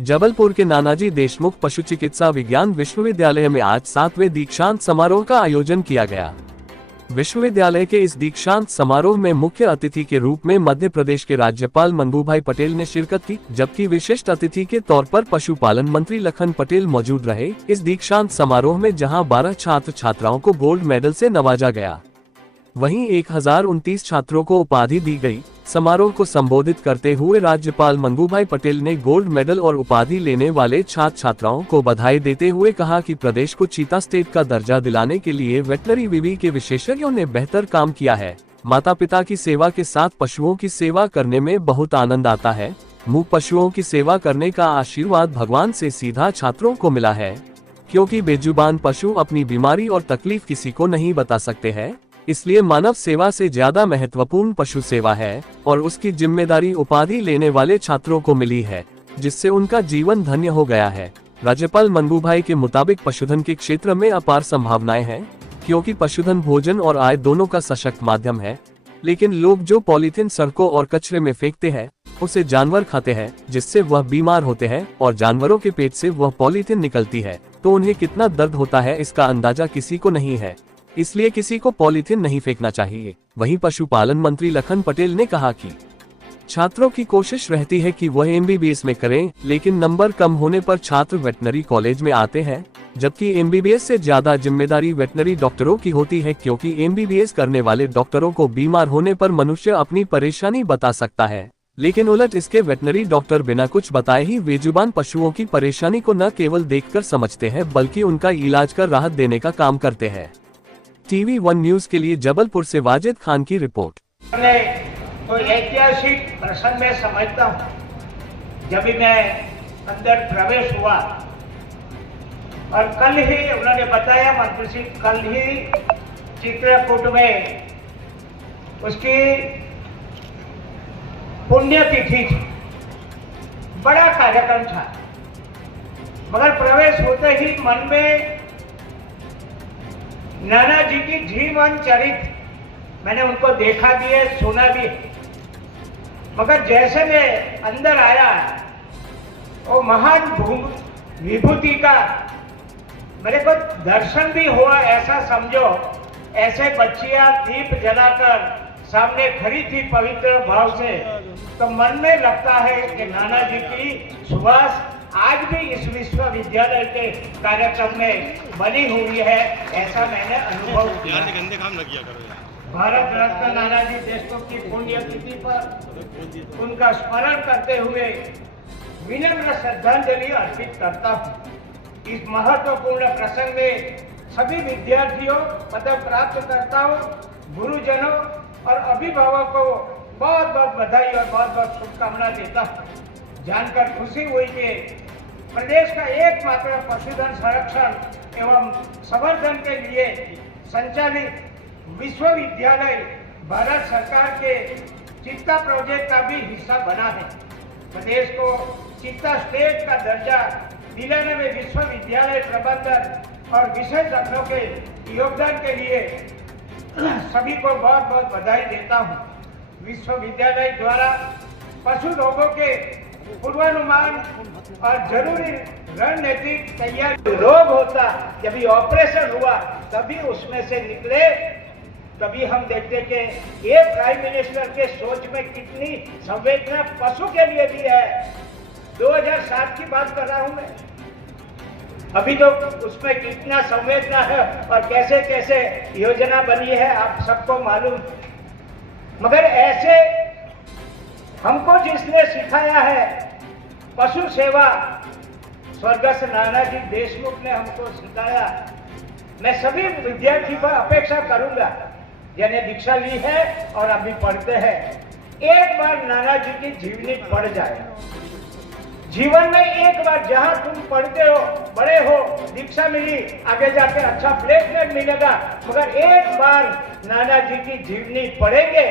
जबलपुर के नानाजी देशमुख पशु चिकित्सा विज्ञान विश्वविद्यालय में आज 7वें दीक्षांत समारोह का आयोजन किया गया। विश्वविद्यालय के इस दीक्षांत समारोह में मुख्य अतिथि के रूप में मध्य प्रदेश के राज्यपाल मंगूभाई पटेल ने शिरकत की, जबकि विशिष्ट अतिथि के तौर पर पशुपालन मंत्री लखन पटेल मौजूद रहे। इस दीक्षांत समारोह में जहां 12 छात्र छात्राओं को गोल्ड मेडल से नवाजा गया, वहीं 1029 छात्रों को उपाधि दी गई। समारोह को संबोधित करते हुए राज्यपाल मंगूभाई पटेल ने गोल्ड मेडल और उपाधि लेने वाले छात्र छात्राओं को बधाई देते हुए कहा कि प्रदेश को चीता स्टेट का दर्जा दिलाने के लिए वेटनरी विभाग के विशेषज्ञों ने बेहतर काम किया है। माता पिता की सेवा के साथ पशुओं की सेवा करने में बहुत आनंद आता है। मूक पशुओं की सेवा करने का आशीर्वाद भगवान से सीधा छात्रों को मिला है, क्योंकि बेजुबान पशु अपनी बीमारी और तकलीफ किसी को नहीं बता सकते हैं। इसलिए मानव सेवा से ज्यादा महत्वपूर्ण पशु सेवा है और उसकी जिम्मेदारी उपाधि लेने वाले छात्रों को मिली है, जिससे उनका जीवन धन्य हो गया है। राज्यपाल मंगूभाई के मुताबिक पशुधन के क्षेत्र में अपार संभावनाएं हैं, क्योंकि पशुधन भोजन और आय दोनों का सशक्त माध्यम है। लेकिन लोग जो पॉलीथीन सड़कों और कचरे में फेंकते हैं, उसे जानवर खाते हैं, जिससे वह बीमार होते हैं और जानवरों के पेट से वह पॉलीथीन निकलती है तो उन्हें कितना दर्द होता है, इसका अंदाजा किसी को नहीं है। इसलिए किसी को पॉलीथीन नहीं फेंकना चाहिए। वहीं पशुपालन मंत्री लखन पटेल ने कहा कि छात्रों की कोशिश रहती है कि वह MBBS में करें, लेकिन नंबर कम होने पर छात्र वेटनरी कॉलेज में आते हैं, जबकि MBBS से ज्यादा जिम्मेदारी वेटनरी डॉक्टरों की होती है, क्योंकि MBBS करने वाले डॉक्टरों को बीमार होने पर मनुष्य अपनी परेशानी बता सकता है, लेकिन उलट इसके वेटनरी डॉक्टर बिना कुछ बताए ही बेजुबान पशुओं की परेशानी को न केवल देखकर समझते हैं, बल्कि उनका इलाज कर राहत देने का काम करते हैं। TV1 न्यूज के लिए जबलपुर से वाजिद खान की रिपोर्ट। कोई ऐतिहासिक प्रसंग में समझता हूँ। जब भी मैं अंदर प्रवेश हुआ और कल ही उन्होंने बताया, मंत्री जी, कल ही चित्रकूट में उसकी पुण्यतिथि थी, बड़ा कार्यक्रम था। मगर प्रवेश होते ही मन में नाना जी की जीवन चरित्र मैंने उनको देखा भी है, सुना भी है। मगर जैसे मैं अंदर आया, वो महान विभूति का मेरे को दर्शन भी हुआ, ऐसा समझो। ऐसे बच्चियां दीप जलाकर सामने खड़ी थी पवित्र भाव से, तो मन में लगता है कि नाना जी की सुवास आज भी इस विश्वविद्यालय के कार्यक्रम में बनी हुई है, ऐसा मैंने अनुभव किया। भारत रत्न नानाजी देशमुख की पुण्यतिथि पर उनका स्मरण करते हुए विनम्र श्रद्धांजलि अर्पित करता हूँ। इस महत्वपूर्ण प्रसंग में सभी विद्यार्थियों, पदक प्राप्तकर्ताओं, गुरुजनों और अभिभावकों को बहुत बहुत बधाई और बहुत बहुत शुभकामना देता हूँ। जानकर खुशी हुई कि प्रदेश का एकमात्र पशुधन संरक्षण एवं संवर्धन के लिए संचालित विश्वविद्यालय भारत सरकार के चित्ता प्रोजेक्ट का भी हिस्सा बना है। प्रदेश को चित्ता स्टेट का दर्जा दिलाने में विश्वविद्यालय प्रबंधन और विशेषज्ञों के योगदान के लिए सभी को बहुत बहुत बधाई देता हूँ। विश्वविद्यालय द्वारा पशु रोगों के पूर्वानुमान और जरूरी रणनीतिक तैयारी, रोग होता जब ये ऑपरेशन हुआ तभी उसमें से निकले, तभी हम देखते कि ये प्राइम मिनिस्टर के सोच में कितनी संवेदना पशु के लिए भी है। 2007 की बात कर रहा हूं मैं, अभी तो उसमें कितना संवेदना है और कैसे कैसे योजना बनी है आप सबको मालूम। मगर ऐसे हमको जिसने सिखाया है पशु सेवा, स्वर्गस्थ नानाजी देशमुख ने हमको सिखाया। मैं सभी विद्यार्थी पर अपेक्षा करूंगा जिन्हें दीक्षा ली है और अभी पढ़ते हैं, एक बार नानाजी की जीवनी पढ़ जाए। जीवन में एक बार जहां तुम पढ़ते हो, बड़े हो, दीक्षा मिली, आगे जाकर अच्छा प्लेसमेंट मिलेगा, मगर एक बार नानाजी की जीवनी पढ़ेंगे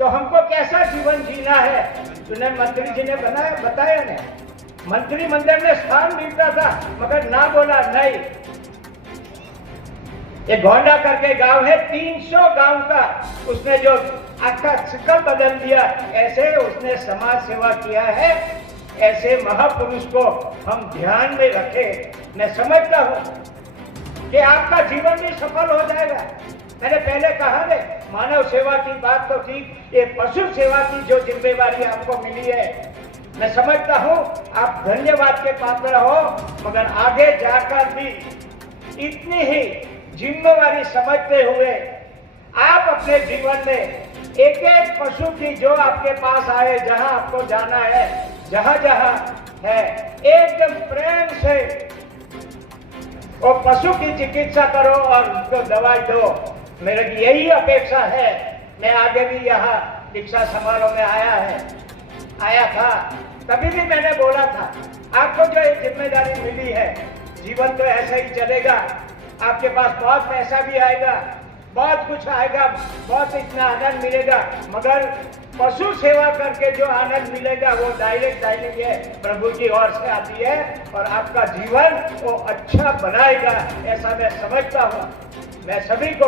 तो हमको कैसा जीवन जीना है। तुमने मंत्री जी ने बताया ना, मंत्रिमंडल में स्थान मिलता था मगर ना बोला नहीं। ये गोंडा करके गांव है, 300 गांव का उसने जो आपका शिकल बदल दिया, ऐसे उसने समाज सेवा किया है। ऐसे महापुरुष को हम ध्यान में रखें। मैं समझता हूं कि आपका जीवन भी सफल हो जाएगा। मैंने पहले कहा है, मानव सेवा की बात तो ठीक, ये पशु सेवा की जो जिम्मेवारी आपको मिली है, मैं समझता हूं आप धन्यवाद के पात्र हो, मगर आगे जाकर भी इतनी ही जिम्मेवारी समझते हुए आप अपने जीवन में एक एक पशु की जो आपके पास आए, जहां आपको जाना है, जहां जहां है, एकदम प्रेम से वो पशु की चिकित्सा करो और उसको दवाई दो। मेरे की यही अपेक्षा है। मैं आगे भी यहाँ दीक्षा समारोह में आया था, तभी भी मैंने बोला था आपको जो ये जिम्मेदारी मिली है, जीवन तो ऐसा ही चलेगा, आपके पास बहुत पैसा भी आएगा, बहुत कुछ आएगा, बहुत इतना आनंद मिलेगा, मगर पशु सेवा करके जो आनंद मिलेगा वो डायरेक्ट है, प्रभु की ओर से आती है और आपका जीवन वो अच्छा बनाएगा, ऐसा मैं समझता हूँ। मैं सभी को